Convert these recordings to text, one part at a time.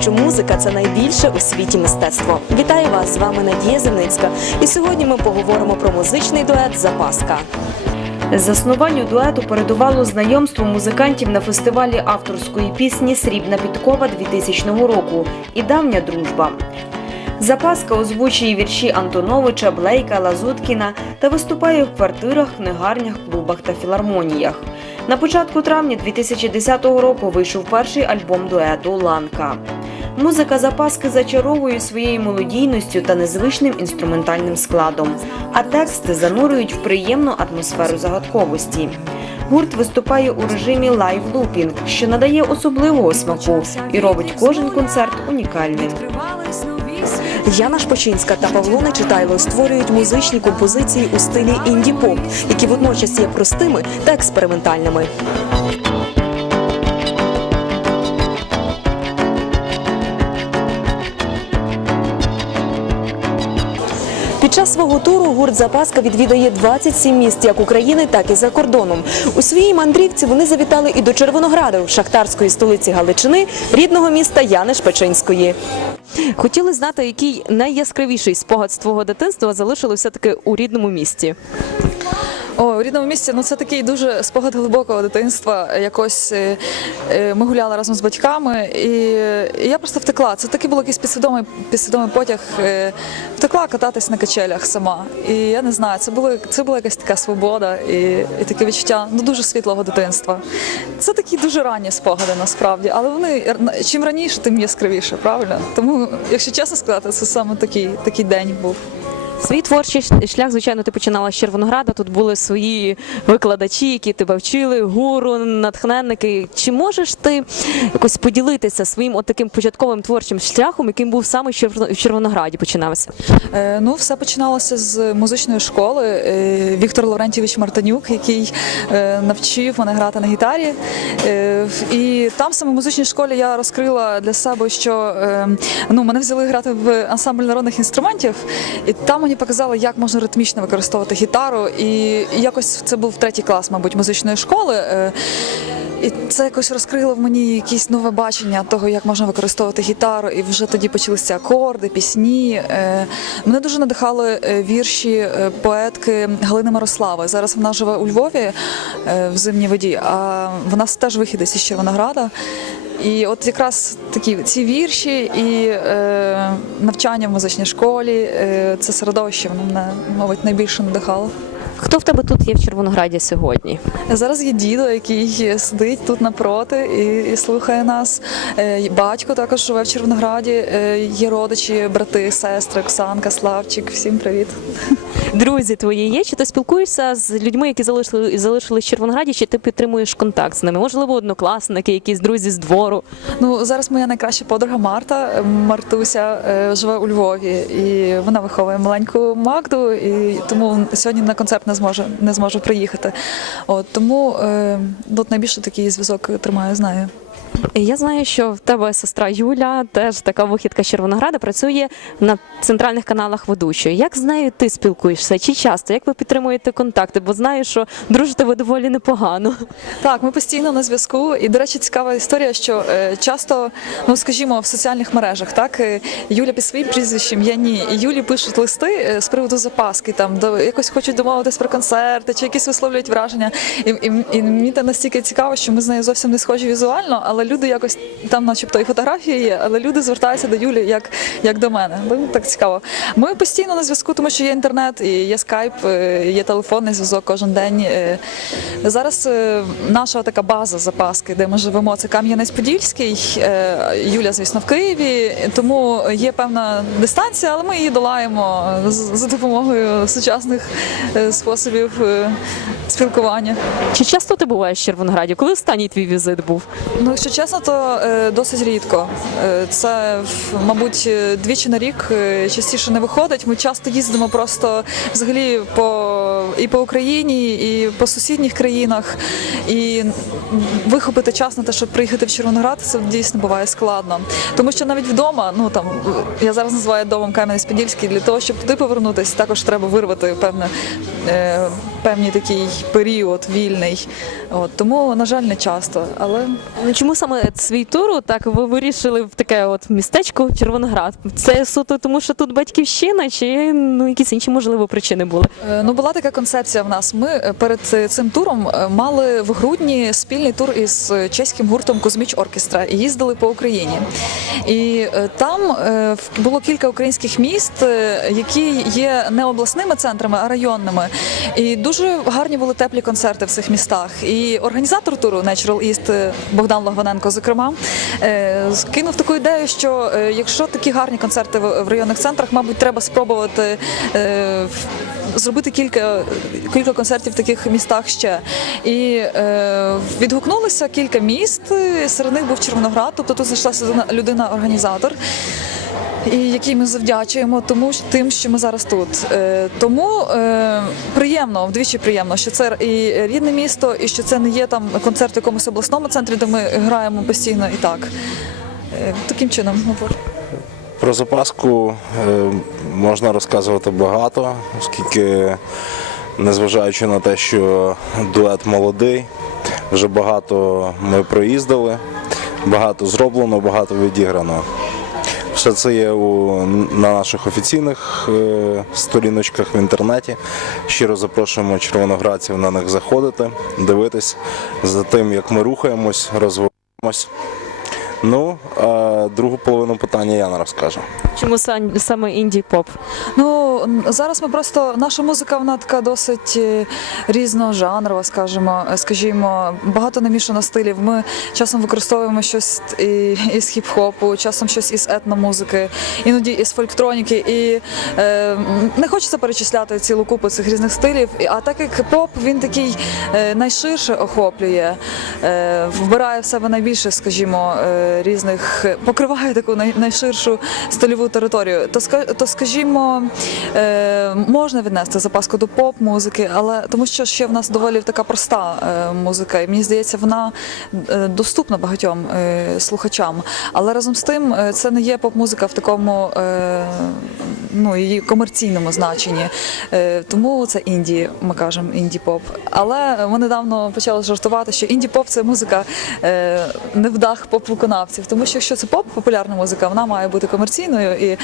що музика це найбільше у світі мистецтво. Вітаю вас! З вами Надія Зельницька. І сьогодні ми поговоримо про музичний дует Запаска. Заснуванню дуету передувало знайомство музикантів на фестивалі авторської пісні Срібна підкова 2000 року і давня дружба. Запаска озвучує вірші Антоновича, Блейка, Лазуткіна та виступає в квартирах, книгарнях, клубах та філармоніях. На початку травня 2010 року вийшов перший альбом дуету Ланка. Музика запаски зачаровує своєю мелодійністю та незвичним інструментальним складом, а тексти занурюють в приємну атмосферу загадковості. Гурт виступає у режимі лайв-лупінг, що надає особливого смаку і робить кожен концерт унікальним. Яна Шпочинська та Павло Нечитайло створюють музичні композиції у стилі інді-поп, які водночас є простими та експериментальними. Час свого туру гурт Запаска відвідає 27 міст як України, так і за кордоном. У своїй мандрівці вони завітали і до Червонограду, шахтарської столиці Галичини, рідного міста Яни Шпечинської. Хотіли знати, який найяскравіший спогад з твого дитинства залишили все-таки у рідному місті. О, у рідному місті ну це такий дуже спогад глибокого дитинства. Якось е, е, ми гуляли разом з батьками, і, я просто втекла. Це такий був якийсь підсвідомий підсвідомий потяг. Е, втекла кататись на качелях сама. І я не знаю, це було це була якась така свобода і, і таке відчуття ну дуже світлого дитинства. Це такі дуже ранні спогади насправді, але вони чим раніше, тим яскравіше, правильно? Тому, якщо чесно сказати, це саме такий, такий день був. Свій творчий шлях, звичайно, ти починала з Червонограда. Тут були свої викладачі, які тебе вчили, гуру, натхненники. Чи можеш ти якось поділитися своїм от таким початковим творчим шляхом, яким був саме в Червонограді починався? Е, Ну, все починалося з музичної школи. Е, Віктор Лаврентійович Мартинюк, який е, навчив мене грати на гітарі. Е, І там саме в музичній школі я розкрила для себе, що е, ну, мене взяли грати в ансамбль народних інструментів, і там мені показали, як можна ритмічно використовувати гітару. І якось це був третій клас, мабуть, музичної школи. Е, і це якось розкрило в мені якесь нове бачення того, як можна використовувати гітару. І вже тоді почалися акорди, пісні. Е, Мене дуже надихали е, вірші поетки Галини Мирослави. Зараз вона живе у Львові в зимній воді, а вона теж вихідець із Червонограда. І от якраз такі ці вірші і е, навчання в музичній школі, е, це середовище, воно мене, мабуть, найбільше надихало. Хто в тебе тут є в Червонограді сьогодні? Зараз є дідо, який сидить тут напроти і, і слухає нас. Е, Батько також живе в Червонограді. Е, Є родичі, брати, сестри, Оксанка, Славчик. Всім привіт. Друзі твої є? Чи ти спілкуєшся з людьми, які залишили залишились в Червонограді? Чи ти підтримуєш контакт з ними? Можливо, однокласники, якісь друзі з двору? Ну зараз моя найкраща подруга Марта е, Мартуся е, живе у Львові, і вона виховує маленьку Магду, і тому сьогодні на концерт не зможе не зможу приїхати. От тому е, от найбільше такий зв'язок тримаю з нею. Я знаю, що в тебе сестра Юля, теж така вихідка з Червонограда, працює на центральних каналах ведучою. Як з нею ти спілкуєшся? Чи часто? Як ви підтримуєте контакти? Бо знаю, що дружите ви доволі непогано. Так, ми постійно на зв'язку. І, до речі, цікава історія, що е, часто, ну скажімо, в соціальних мережах, так е, Юля під своїм прізвищем, я ні. І Юлі пишуть листи е, з приводу запаски, там до якось хочуть домовитись про концерти, чи якісь висловлюють враження. І, і, і мені це настільки цікаво, що ми з нею зовсім не схожі візуально, але люди якось там, начебто, і фотографії є, але люди звертаються до Юлі як, як до мене. Ну, так цікаво. Ми постійно на зв'язку, тому що є інтернет, і є скайп, е, є телефонний зв'язок кожен день. Е, Зараз е, наша така база запаски, де ми живемо, це Кам'янець-Подільський. Юля, звісно, в Києві, тому є певна дистанція, але ми її долаємо за допомогою сучасних способів спілкування. Чи часто ти буваєш в Червонограді? Коли останній твій візит був? Ну, якщо чесно, то е, досить рідко. Е, Це, мабуть, е, двічі на рік е, частіше не виходить. Ми часто їздимо просто взагалі по і по Україні, і по сусідніх країнах. І вихопити час на те, щоб приїхати в Червоноград, це дійсно буває складно. Тому що навіть вдома, ну там я зараз називаю домом Кам'янець-Подільський, для того, щоб туди повернутися, також треба вирвати певне. е, певний такий період вільний. От, тому, на жаль, не часто. Але Чому саме свій туру так ви вирішили в таке от містечко Червоноград? Це суто тому, що тут батьківщина, чи ну якісь інші можливо причини були? Е, Ну, була така концепція в нас. Ми е, перед е, цим туром мали в грудні спільний тур із чеським гуртом Кузьміч Оркестра і їздили по Україні. І там було кілька українських міст, які є не обласними центрами, а районними. І дуже гарні були теплі концерти в цих містах. І організатор туру Natural East е, Богдан Логвиненко, зокрема, е, скинув таку ідею, що е, якщо такі гарні концерти в районних центрах, мабуть, треба спробувати зробити кілька, кілька концертів в таких містах ще. І відгукнулися кілька міст. Серед них був Червоноград, тобто тут знайшлася людина- людина-організатор. І якій ми завдячуємо тому тим, що ми зараз тут. Е, тому е, приємно, вдвічі приємно, що це і рідне місто, і що це не є там концерт в якомусь обласному центрі, де ми граємо постійно і так. Е, таким чином говорю. Про запаску можна розказувати багато, оскільки, незважаючи на те, що дует молодий, вже багато ми проїздили, багато зроблено, багато відіграно. Все це є у, на наших офіційних е, сторіночках в інтернеті. Щиро запрошуємо червоноградців на них заходити, дивитись за тим, як ми рухаємось, розвиваємось. Ну, а другу половину питання я не розкаже. Чому саме інді поп? Ну зараз ми просто наша музика вона така досить е, різножанрова, скажімо, е, скажімо, багато намішано стилів. Ми часом використовуємо щось із хіп-хопу, часом щось із етномузики, іноді із фольктроніки. І е, не хочеться перечисляти цілу купу цих різних стилів. А так як поп він такий е, найширше охоплює, е, вбирає в себе найбільше, скажімо, е, різних покриває таку най- найширшу стильову територію, то то скажімо, е, можна віднести запаску до поп-музики, але тому що ще в нас доволі така проста е, музика, і мені здається, вона е, доступна багатьом слухачам. Але разом з тим, це не є поп-музика в такому ну, її комерційному значенні. Тому це інді, ми кажемо інді-поп. Але ми недавно почали жартувати, що інді-поп це музика е, невдах поп-виконавців. Тому що якщо це поп, популярна музика, вона має бути комерційною і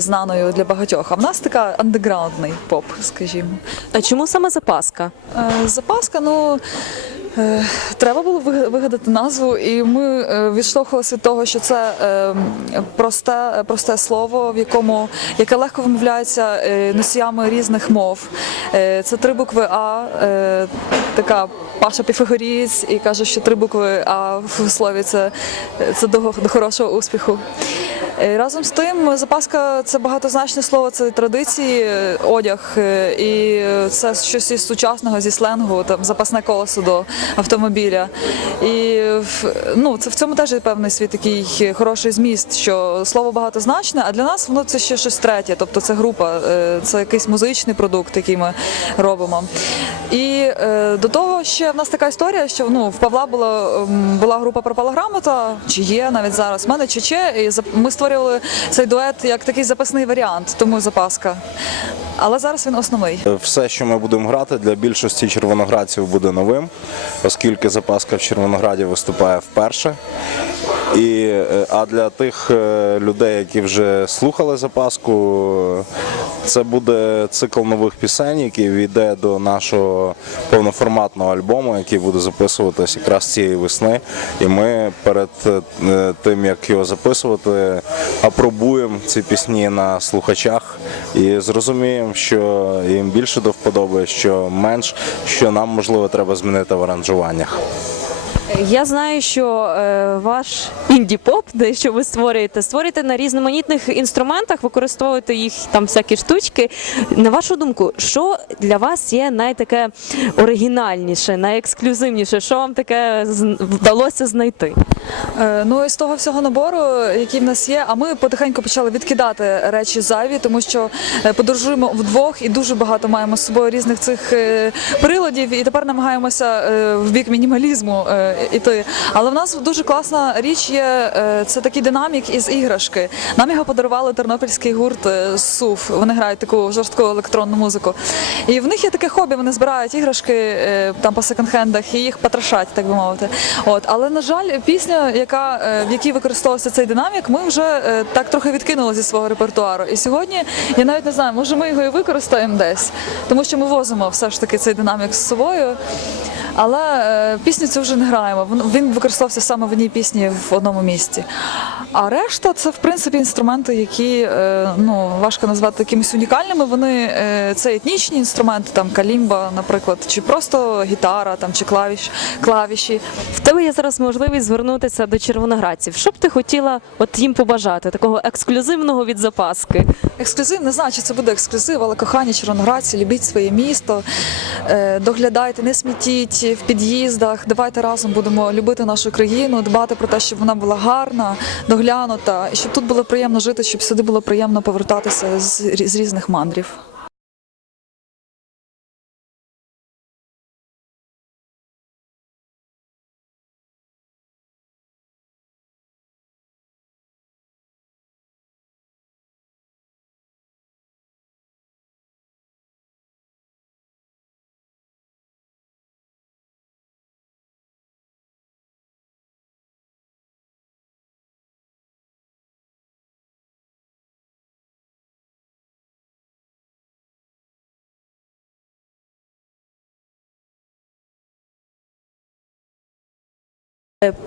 знаною для багатьох. А в нас така андеграундний поп, скажімо. А чому саме запаска? Е, Запаска, ну. е, Треба було вигадати назву, і ми е, відштовхувалися від того, що це просте, просте слово, в якому яке легко вимовляється носіями різних мов. Це три букви А, така Паша Піфагорієць, і каже, що три букви А в слові це, це до, до хорошого успіху. Е, Разом з тим, запаска це багатозначне слово, це традиції, е, одяг, е, і це щось із сучасного, зі сленгу, там запасне колесо до автомобіля. І ну, це в цьому теж є певний свій такий хороший зміст, що слово багатозначне, а для нас воно це ще щось третє, тобто це група, це якийсь музичний продукт, який ми робимо. І е, до того ще в нас така історія, що ну, в Павла була, ем, була група пропала грамота, чи є навіть зараз. В мене Чече, і ми створювали цей дует як такий запасний варіант, тому запаска. Але зараз він основний. Все, що ми будемо грати, для більшості червоноградців буде новим, оскільки запаска в Червонограді виступає вперше. І, е, а для тих е, людей, які вже слухали запаску, це буде цикл нових пісень, який війде до нашого повноформатного альбому, який буде записуватись якраз цієї весни. І ми перед е, тим, як його записувати, апробуємо ці пісні на слухачах і зрозуміємо, що їм більше до вподоби, що менш, що нам можливо треба змінити в аранжуваннях. Я знаю, що е, ваш інді-поп, де що ви створюєте, створюєте на різноманітних інструментах, використовуєте їх там всякі штучки. На вашу думку, що для вас є найтаке оригінальніше, найексклюзивніше? Що вам таке вдалося знайти? Е, Ну і з того всього набору, який в нас є, а ми потихеньку почали відкидати речі зайві, тому що е, подорожуємо вдвох і дуже багато маємо з собою різних цих е, приладів, і тепер намагаємося в бік мінімалізму іти. Але в нас дуже класна річ є. Це такий динамік із іграшки. Нам його подарували тернопільський гурт СУФ. Вони грають таку жорстку електронну музику. І в них є таке хобі. Вони збирають іграшки там по секонд-хендах і їх потрошать, так би мовити. От, але на жаль, пісня, яка е, в якій використовувався цей динамік, ми вже е, так трохи відкинули зі свого репертуару. І сьогодні я навіть не знаю, може ми його і використаємо десь, тому що ми возимо все ж таки цей динамік з собою. Але е, пісню цю вже не граємо. Він, використовувався саме в одній пісні в одному місці. А решта це в принципі інструменти, які е, ну важко назвати якимись унікальними. Вони е, це етнічні інструменти, там калімба, наприклад, чи просто гітара, там чи клавіш, клавіші. В тебе є зараз можливість звернутися до червоноградців. Що б ти хотіла от їм побажати, такого ексклюзивного від запаски? Ексклюзив не знаю, чи це буде ексклюзив, але кохані червоноградці, любіть своє місто, е, доглядайте, не смітіть в під'їздах. Давайте разом будемо любити нашу країну, дбати про те, щоб вона була гарна, доглянута, і щоб тут було приємно жити, щоб сюди було приємно повертатися з, різних мандрів.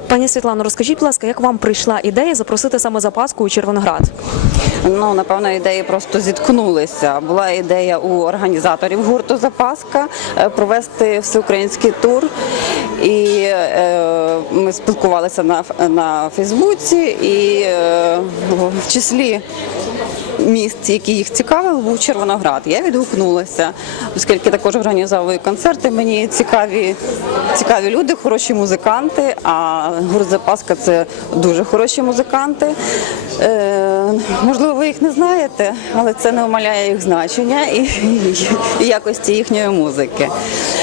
Пані Світлано, розкажіть, будь ласка, як вам прийшла ідея запросити саме запаску у Червоноград? Ну, напевно, ідеї просто зіткнулися. Була ідея у організаторів гурту Запаска е, провести всеукраїнський тур. І е, ми спілкувалися на, на Фейсбуці, і е, в числі міст, які їх цікавили, був Червоноград. Я відгукнулася, оскільки також організовую концерти. Мені цікаві, цікаві люди, хороші музиканти. А гурт Запаска це дуже хороші музиканти. Е, можливо, ви їх не знаєте, але це не омаляє їх значення і, і якості їхньої музики.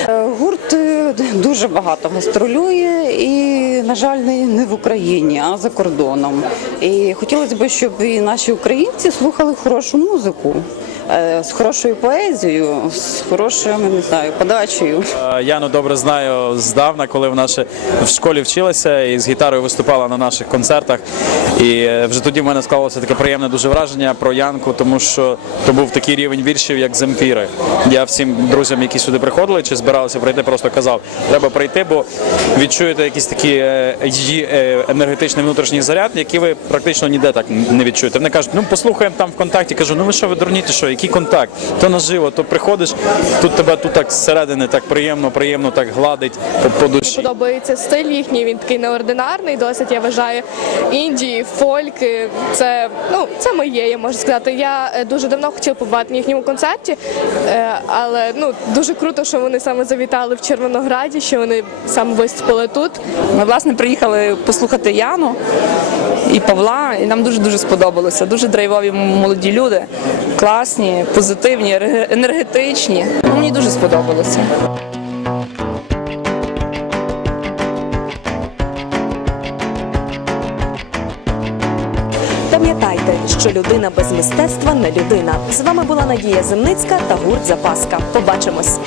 Е, Гурт е, дуже багато гастролює і, на жаль, не, в Україні, а за кордоном. І хотілося б, щоб і наші українці слухали хорошу музику з хорошою поезією, з хорошою, не знаю, подачею. Е, Яну добре знаю здавна, коли вона ще в школі вчилася і з гітарою виступала на наших концертах. І е, вже тоді в мене склалося таке приємне дуже враження про Янку, тому що то був такий рівень віршів, як земфіри. Я всім друзям, які сюди приходили чи збиралися прийти, просто казав, треба прийти, бо відчуєте якийсь такий е, її е, енергетичний внутрішній заряд, який ви практично ніде так не відчуєте. Вони кажуть, ну послухаємо там ВКонтакті. Кажу, ну ви що ви дурніте, що який контакт? То наживо, то приходиш, тут тебе тут так зсередини так приємно, приємно так гладить по, по душі. подобається стиль їхній. Він такий неординарний, досить я вважаю. Індії, фольки. Це ну це моє, я можу сказати. Я е, дуже давно хотіла побувати на їхньому концерті, е, але ну дуже круто, що вони саме завітали в Червонограді, що вони саме виступили тут. Ми власне приїхали послухати Яну і Павла, і нам дуже дуже сподобалося. Дуже драйвові молоді люди, класні, позитивні, ере- енергетичні. Ну, Мені дуже сподобалося. Пам'ятайте, що людина без мистецтва не людина. З вами була Надія Земницька та гурт Запаска. Побачимось.